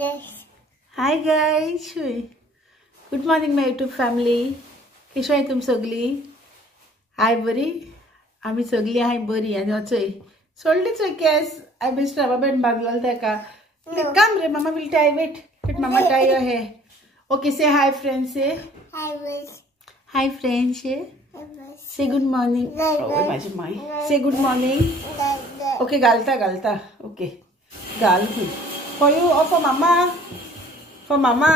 Hi guys, good morning my YouTube family. कशी आहे तुम सगळी? हाय बरी? आम्ही सगळी हाय बरी. आणि वचय सोडलीच केस आय बेस्ट बेन बागलो तेका काम रे मामा विल टाय वेट मामा टाय है. ओके से हाय फ्रेंड्स, से हाय फ्रेंड्स, से गुड मॉर्निंग. माझी माय से गुड मॉर्निंग. ओके घालता ओके घाल फॉर यू और फॉर मामा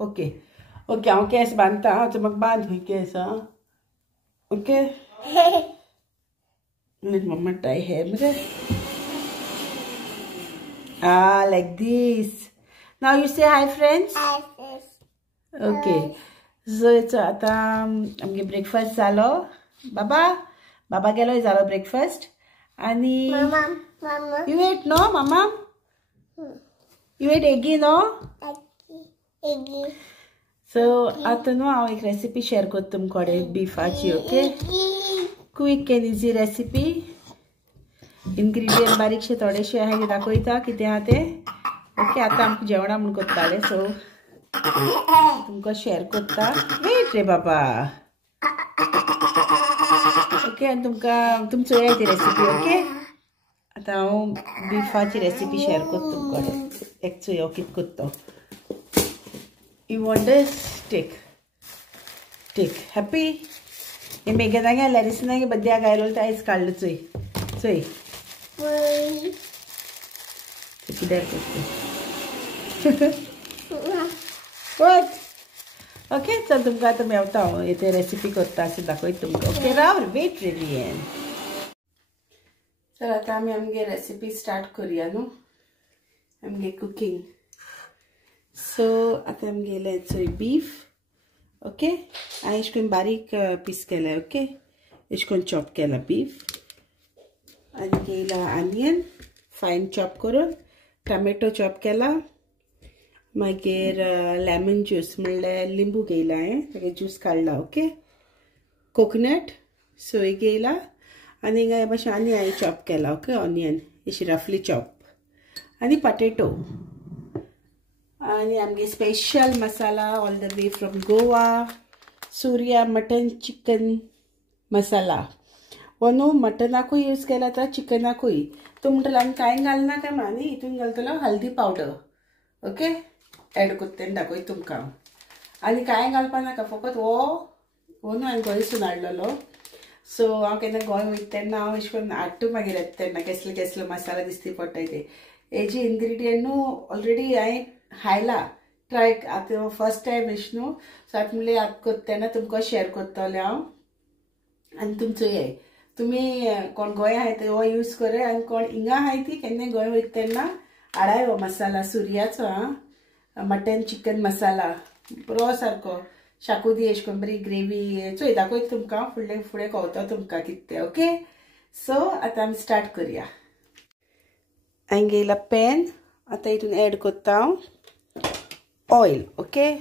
ओके हांव केस बांदता. म्हाका बांद हुई केस. ओके मम्मा टाय हेयर मरे like this. Now you say hi friends. Okay, so आता आमगे ब्रेकफास्ट जालो. बाबा गेलो जालो ब्रेकफास्ट. आणि you ate no mama? You ate eggy no? So आता न्हू हांव एक रेसिपी शेअर करता तुमकोडे बीफाची. Okay, quick and easy recipe. Ingredient बारीकशे थोडेशे आहे दाखयता कितें आहा ते. ओके, आता आमकां जेवणा म्हूण करताले सो तुमकां शेअर करता. वेट रे बाबा. ओके, आनी तुमकां तुमचो ती रेसिपी. ओके, आता हांव बीफाची रेसिपी शेअर करता तुमकोडे. एक चोय हांव कितें करता. You want this? Take happy. हे मेघनागे लॅरिसनागे बद्या गायलो आयज काडलो. चोय कित्याक करता. ओके, चल तुमकां आतां मेवता हांव येते रेसिपी करता अशें दाखयता तुमकां. ओके, राव वेट रेडी. चल आतां आमी आमगे रेसिपी स्टार्ट करुया न्हू आमगे कुकिंग. सो आतां आमगेले चोय बीफ. ओके, हांवें अशें करून बारीक पीस केला. ओके, अशें करून चॉप केला बीफ. आनी घेयला ऑनियन फायन चॉप करून. टमॅटो चॉप केला. मागीर लेमन ज्यूस म्हणल्यार लिंबू घेयला हांवें, तागे ज्यूस काडला. ओके, कोकोनट सोय घेयला. आनी हिंगा हे भाशेन आनी हांवें चॉप केला. ओके, ऑनियन अशी रफली चॉप. आनी पटेटो. आनी आमगे special masala all the way from Goa, Surya mutton chicken masala. वो न्हू मटनाकूय यूज केला तर चिकनाकूय. तूं म्हणटलो आनी कांय घालनाका न्ही, हितून घालतलो हल्दी पावडर. ओके, एड करता दाखयता तुमकां. आनी कांय घालपा नाका, फकत वो न्हू हांवें गोंयसून हाडलेलो. सो हांव केन्ना गोंय वयता तेन्ना हांव अशें करून हाडटा. मागीर येता तेन्ना कसलो मसाला दिसती पडटा ते. हेजी इंग्रेडियंट न्हू ऑलरेडी हांवें हायला ट्राय. आतां फर्स्ट टायम अशें न्हू. सो आतां म्हणलें आतां करता तेन्ना तुमकां शेअर करतलें हांव. आनी तुमचो हे तुमी कोण गोंय आहाय ते हो यूज करे. आनी कोण हिंगा आहाय ती केन्ना गोंय वयता तेन्ना हाडाय हो मसाला सूर्याचो. मटन चिकन मसाला बरो सारको शाकोती अशें करून बरी ग्रेवी. चोय दाखयता तुमकां फुडें कळटा तुमकां कितें तें. ओके, सो आतां आमी स्टार्ट करुया. हांवें घेयला पॅन. आतां हितून एड करता हांव ऑयल. ओके,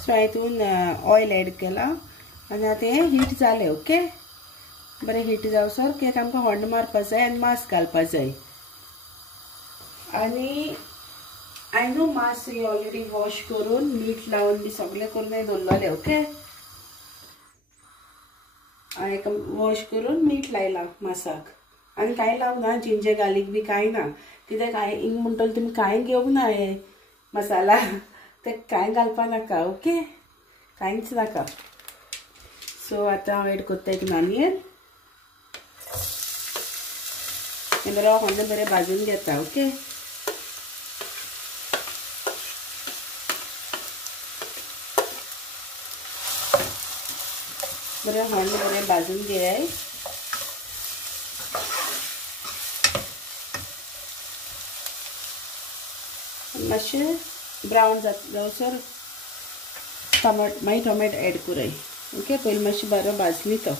सो हितून ऑयल एड केला. आनी आतां हें हीट जालें. ओके, बरें हीट जावसर कित्याक आमकां होंड मारपा जाय आनी मांस घालपा जाय. आनी हांवें न्हू मांस ऑलरेडी वॉश करून मीठ लावन बी सगळें करून दवरलेलें. ओके, हांवें वॉश करून मीठ लायला मांसाक. आनी कांय लावना, जिंजर गार्लीक बी कांय ना. कित्याक हांवें हिंग म्हणटलो तुमी कांय घेवंक ना हे मसाला. ते कांय घालपा नाका. ओके, कांयच नाका. सो आतां हांव एड करता एक ऑनियन. हें बरो होंड बरें भाजून घेता. ओके, बरें होंड बरें भाजून घेयाय. मातशें ब्रावन जावसर मागीर टोमॅटो एड कराय. ओके, पयलीं मातशें बरो भाजली तो.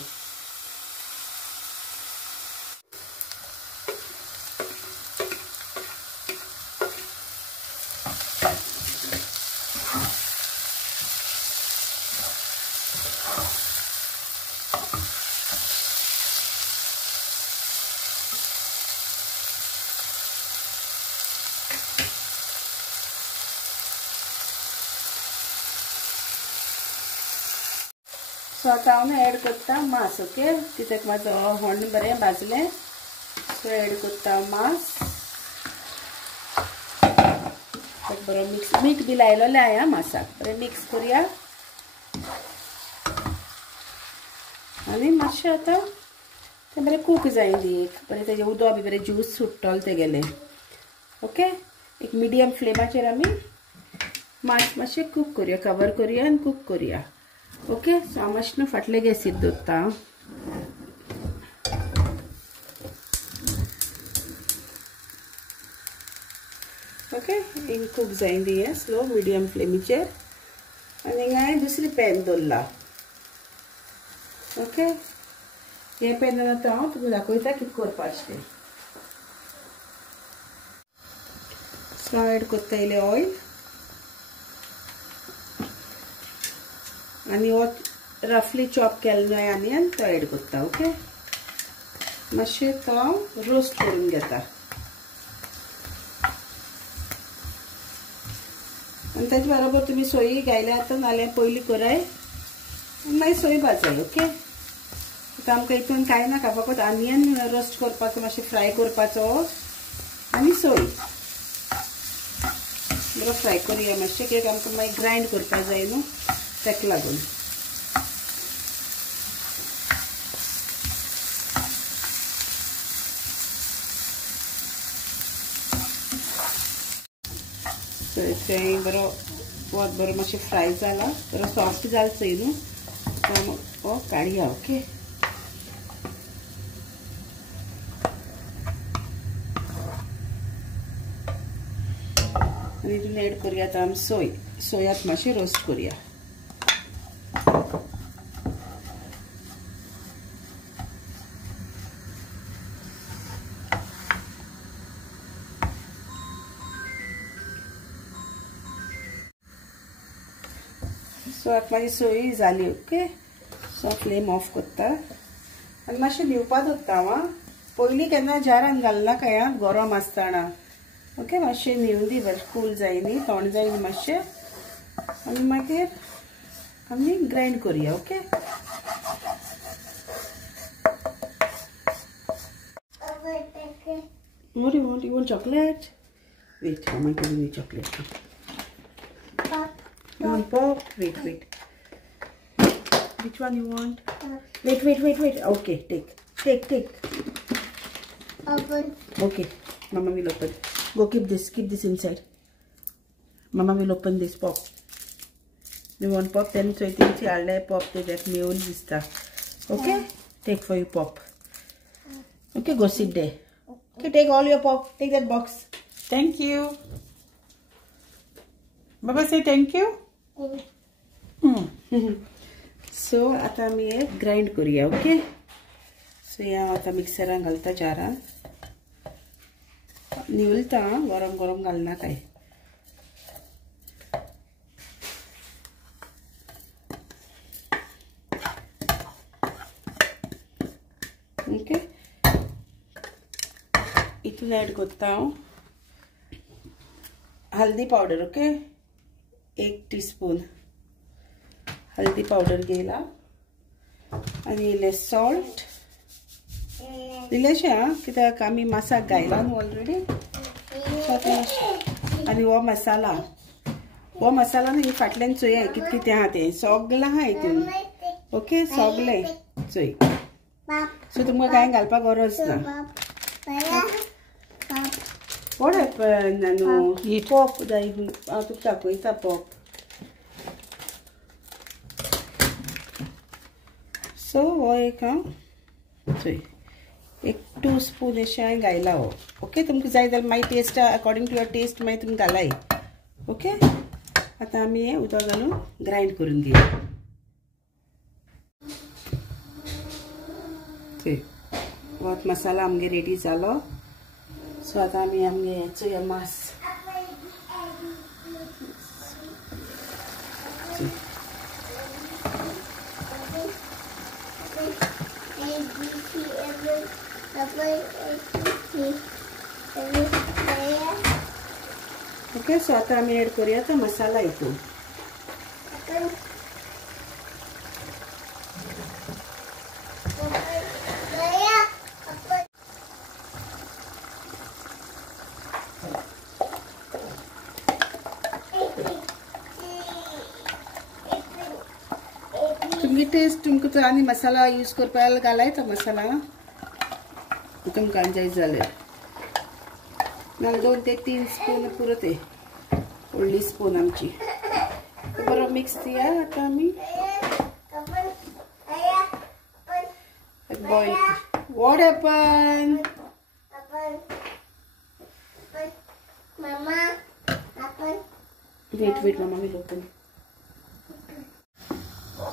सो आतां हांव ऍड करता मांस. ओके, कित्याक म्हाजो होंड बरें भाजलें. सो ऍड करता मांस. बरो मीठ बी लायलोलें हांवें मांसाक. बरें मिक्स करुया आनी मातशें आतां तें बरें कूक जाय दी. बरें तेजें उदक बी बरें ज्यूस सुट्टलो तेगेलें. ओके, एक मिडियम फ्लेमाचेर आमी मातशें कूक करुया, कवर करुया आनी कूक करुया. ओके, सो हांव मातशें न्हू फाटले गॅसीर दवरता. ओके, हिंग कूक जाय दी स्लो मिडियम फ्लेमीचेर. आनी हिंगा हांवें दुसरी पॅन दवरला. ओके, हे पॅनान आतां हांव तुमकां दाखयता कितें करपाचें तें. सो हांव एड करता इल्लें ऑयल आनी हो रफली चॉप केल्लो ऑनियन तो एड करता. ओके, मातशें तो हांव रोस्ट करून घेता. आनी ताचे बरोबर तुमी सोयी घायल्या जाता नाल्यार पयलीं कराय मागीर सोय भाजाय. ओके, आतां आमकां हितून कांय नाका, फकत ऑनियन रोस्ट करपाचो, मातशें फ्राय करपाचो आनी सोय बरो फ्राय करुया मातशें, कित्याक आमकां मागीर ग्रायंड करपा जाय न्हू ताका लागून. सो तें बरो वत बरो मातशें फ्राय जाला, बरो सॉफ्ट जाला चोय न्हू. हो काडया. ओके, आनी हितून एड करुया आतां आमी सोयाक मातशें रोस्ट करुया. सो आतां म्हाजी सोय जाली. ओके, सो फ्लेम ऑफ करता आनी मातशें न्हिवपा दवरता हांव. पयलीं केन्ना जारान घालनाका ह्या गरम आसतना. ओके, मातशें न्हिवून दी, बरें कूल जाय न्ही, थंड जाय न्ही मातशें, आनी मागीर आमी ग्रायंड करुया. Okay, what do you want? You want chocolate? Wait, Mama giving you chocolate. Pop. You want pop? Wait. Which one you want? Pop. Wait. Okay, take. Open. Okay, Mama will open. Go keep this inside. Mama will open this pop. You want pop? Then so I think I'll let pop to that meal sister. Okay? Take for you pop. Okay, go sit there. Okay, take all your pop. Take that box. Thank you. Baba say thank you. So आता मी grind करूया. Okay, सो या आता मिक्सरान घालता जारान. निवलता गरम घालना काय. Okay, इथून add करता हांव हल्दी पावडर. ओके, 1 टीस्पून हल्दी पावडर घेला आनी इल्लें सॉल्ट इल्लेशें हां, कित्याक आमी मासाक घायला न्हू ऑलरेडी. आनी हो मसाला न्ही फाटल्यान चोया कितें कितें आहा तें सगळें आहा हितून. ओके, सगळें चोय. सो तुमकां कांय घालपाक गरज ना. What happened, Nanu? Pop. I'll put that with a pop. So, I come. So, 2 spoon अशें घायला. ओके, तुमकां जाय जाल्यार मागीर taste according to your taste मागीर तुमी घालाय. ओके, आतां आमी हें उदक घालून ग्राइंड करून दिया. वत मसाला आमगे रेडी जालो. सो आतां आमी आमगे हेचो मास ओके. सो आतां आमी एड करूया तो मसाला हितून. तुमगे टेस्ट तुमकां तो आनी मसाला यूज करपाक घालाय तो मसाला तुमकां जाय जाल्यार नाल्यार 2 ते 3 स्पून पुरो ते व्हडली स्पून आमची बरो मिक्स दिया आता आमी boil what happen Mama, wait मामा मी लोकन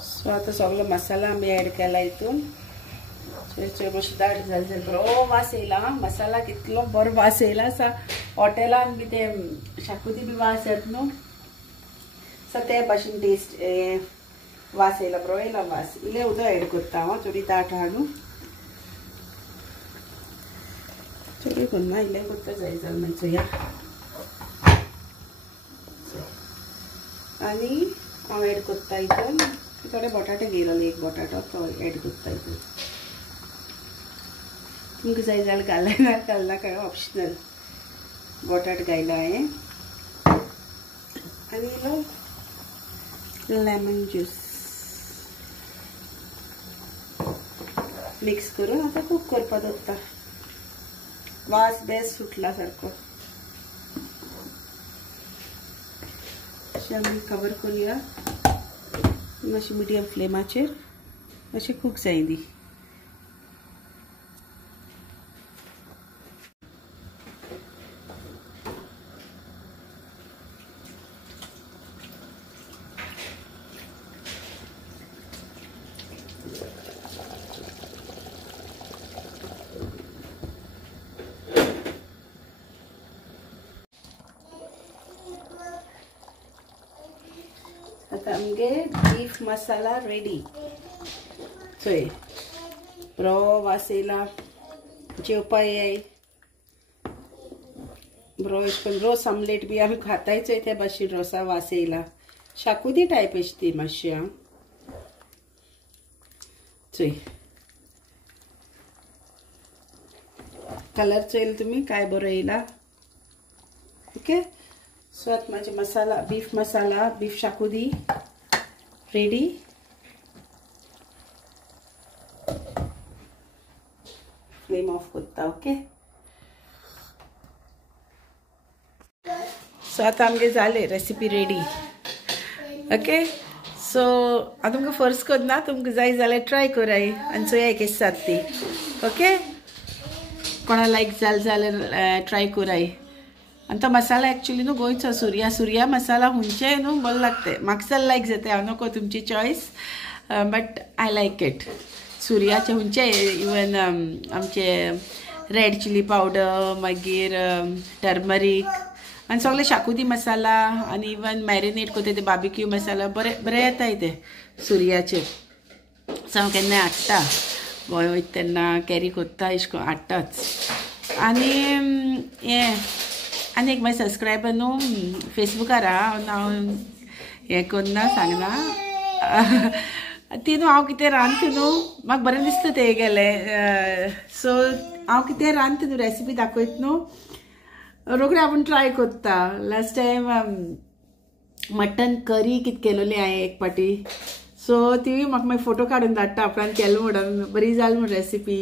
सो आता सगळो मसाला आमी ऍड केला हितून मातशें दाट जालें बरो वास येयला मसाला कितलो बरो वास येयला असा हॉटेलान बी ते शाकुती बी वास येता न्हू सो ते भाशेन टेस्ट वास येयला बरो येयला वास इल्लें उदक ऍड करता हांव थोडी दाट हाडून चोरी करना इल्लें करता जाय जाल्यार मातसो या आनी हांव ऍड करता हितून थोडे बटाटे घेयलेले एक बटाटो तो ऍड करता हितून तुमकां जाय जाल्यार घालना काय ऑप्शनल बटाट घायला हांवें आनी इल्लो लेमन ज्यूस मिक्स करून आतां कूक करपा दवरता वास बेस्ट सुटला सारको आमी कवर करूया मातशी मिडियम फ्लेमाचेर अशें कूक जाय दी आता आमगे बीफ मसाला रेडी चोय बरो वास येयला जेवपा येय बरो अशें करून रोस आमलेट बी आमी खाताय चोय त्या भाशेन रोसा वास येयला शाकुती टायप अशी ती मातशी आं चोय कलर चोयल तुमी काय बरो येयला ओके सो आता माझे masala beef xacuti ready flame off करता ओके सो आता आमगे जाले रेसिपी रेडी ओके सो हांव तुमकां फर्स्ट करना तुमकां जाय जाल्यार ट्राय कराय आनी चोया कशी जाता ती ओके कोणा लायक जाल्यार ट्राय कराय आणि तो मसाला ॲक्च्युली न्हू गोंयचो सुर्या मसाला हुंचे न्हू बरो लागता म्हाका लायक जाता हांव नको तुमची choice but I like it सुर्याचे हुंचे इवन आमचे रेड चिली पावडर मागीर टर्मरीक आनी सगळे शाकुती मसाला आनी इवन मॅरिनेट करता ते बार्बिक्यू मसाला बरे येताय ते सुर्याचे सो हांव केन्नाय हाडटा गोंय वयता तेन्ना कॅरी करता अशें करून हाडटाच आनी हें आनी एक म्हाजे सबस्क्रायबर न्हू फेसबुकार हांव हें करना सांगना ती न्हू हांव कितें रांदता न्हू म्हाका बरें दिसता तें गेलें सो हांव कितें रांदता न्हू रेसिपी दाखयता न्हू रोखडें आपूण ट्राय करता लास्ट टायम मटन करी कितें केलोली हांवें एक पाटी सो ती म्हाका मागीर फोटो काडून धाडटा आपणान केलो म्हणून बरी जाली म्हूण रेसिपी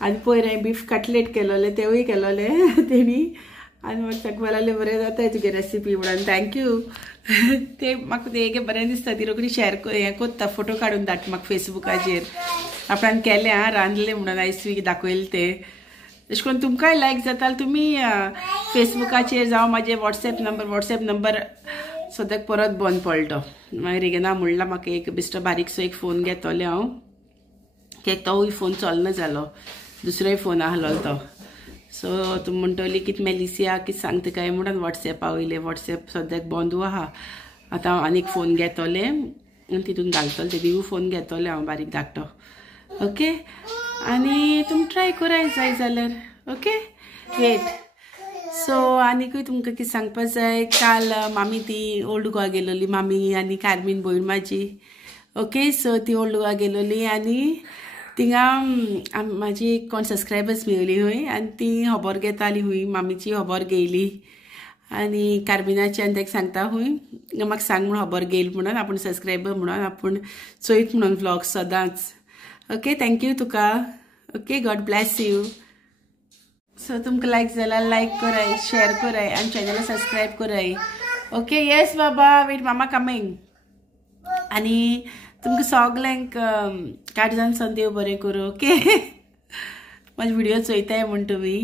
आनी पयर हांवें बीफ कटलेट केलोले तेवूय केलोले तेणी आनी म्हाका सांगपा लागले बरें जाताय तुगे रेसिपी म्हणून थँक्यू ते म्हाका तें बरें दिसता ती रोखडी शेअर हें कोत्ता फोटो काडून धाडटा म्हाका फेसबुकाचेर आपणान केलें रांदलें म्हणून आयज दाखयलें तें अशें करून तुमकांय लायक जाता तुमी फेसबुकाचेर जावं म्हाजे वॉट्सॅप नंबर सद्याक परत बंद पडलो मागीर रिगना म्हणलां म्हाका एक बेश्टो बारीकसो एक फोन घेतोलें हांव कित्याक तोवूय फोन चलना जालो दुसरोय फोन आहलो तो सो तुमी म्हणटली कितें मेलिसिया कितें सांगता काय म्हणून वॉट्सॅपा वयले वॉट्सॅप सद्याक बंदू आहा आतां हांव आनीक फोन घेतोलें आनी तितून घालतलें ते न्यू फोन घेतोलें हांव बारीक धाकटो ओके आनी तुमी ट्राय कराय जाय जाल्यार ओके वेट सो आनीकूय तुमकां कितें सांगपा जाय काल मामी ती ओल्ड गोवा गेलोली मामी आनी कार्मीन भयण म्हाजी ओके सो ती ओल्ड गोवा गेलोली आनी थिंगा म्हाजी कोण सबस्क्रायबर्स मेळ्ळी हूंय आनी ती खबर घेताली हूंय मामीची खबर घेयली आनी कार्बिनाच्यान ताका सांगता हूंय म्हाका सांग म्हणून खबर घेयल म्हणून आपूण सबस्क्रायबर म्हणून आपूण चोयत म्हणून व्लॉग सदांच. ओके, थँक्यू तुका. Okay, God bless you. So तुमकां लायक जाल्यार लायक कराय, शेअर कराय आनी चॅनल सबस्क्रायब कराय. ओके, येस बाबा, वेट, मामा कमिंग. आनी तुमकां सगल्यांक काटजान देव बरें करूं. ओके, म्हाजे व्हिडिओ चोयताय म्हण तुमी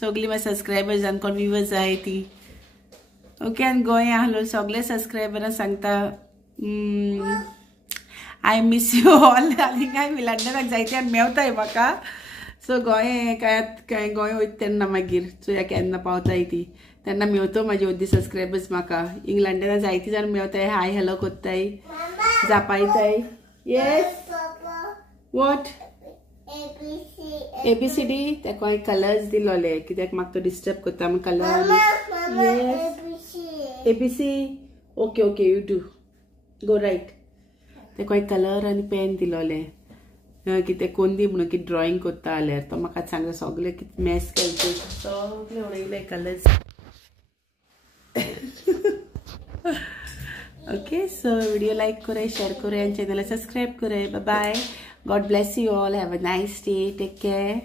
सगलीं म्हाजे सबस्क्रायबर्स आनी कोण व्ह्युअर्स आहाय ती. ओके, आनी गोंय आहलो सगळे सबस्क्रायबरांक सांगता आय मिस यू ऑल. आनी काय लंडनाक जायते आनी मेवताय म्हाका. सो गोंय काय गोंय वयता तेन्ना मागीर चोया केन्ना पावताय ती तेन्ना मेवतो म्हाजे ओद्दी सबस्क्रायबर्स म्हाका. इंग लंडनाक जायती जाण मेवताय, हाय हॅलो कोत्ताय, जापायताय. येस, वॉट ABCD तेका कलर्स दिलोले कित्याक म्हाका तो डिस्टर्ब करता म्हण colour. Yes, ABC. Okay okay, you do go right. तेका कलर आनी पेन दिलोले कितें कोंदी म्हणून कितें ड्रॉइंग करता जाल्यार तो म्हाका सांगता सगळे कितें मॅस केले सगळे उडयले colours. Okay, so video like कराय, शेअर कराय आनी चॅनल सबस्क्रायब कराय. Bye bye, God bless you all, have a nice day, take care.